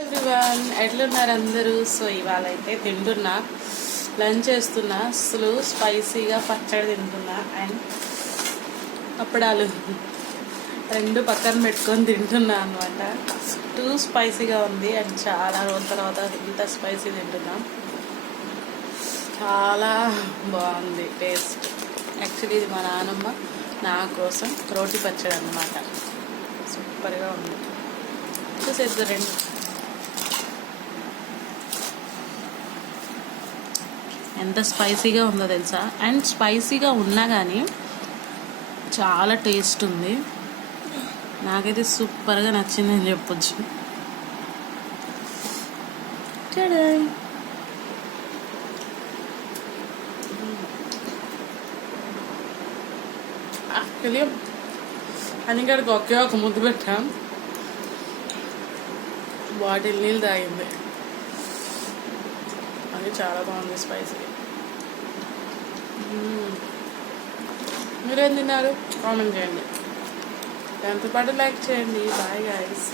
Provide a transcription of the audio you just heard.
Everyone ఎట్లున్నారు అందరూ. So ఇవాళ అయితే తింటున్నా, లంచ్ చేస్తున్నా. అసలు స్పైసీగా పచ్చడి తింటున్నా అండ్ అప్పడాలు రెండు పక్కన పెట్టుకొని తింటున్నా అనమాట. టూ స్పైసీగా ఉంది అండ్ చాలా రోజుల తర్వాత ఇంత స్పైసీ తింటున్నా. చాలా బాగుంది టేస్ట్. యాక్చువల్లీ ఇది మా నాన్నమ్మ నా కోసం రోటి పచ్చడి అన్నమాట. సూపర్గా ఉంది. చూసేద్దాం రెండు. ఎంత స్పైసీగా ఉందో తెలుసా. అండ్ స్పైసీగా ఉన్నా కానీ చాలా టేస్ట్ ఉంది. నాకైతే సూపర్గా నచ్చింది అని చెప్పొచ్చు. యాక్చువల్లీ అనిగడికి ఒకే ఒక ముద్దు పెట్టాం, బాటిల్ నీళ్ళు తాగింది. అది చాలా బాగుంది స్పైసీ. మీరేం తిన్నారు కామెంట్ చేయండి, దాంతోపాటు లైక్ చేయండి. Bye guys.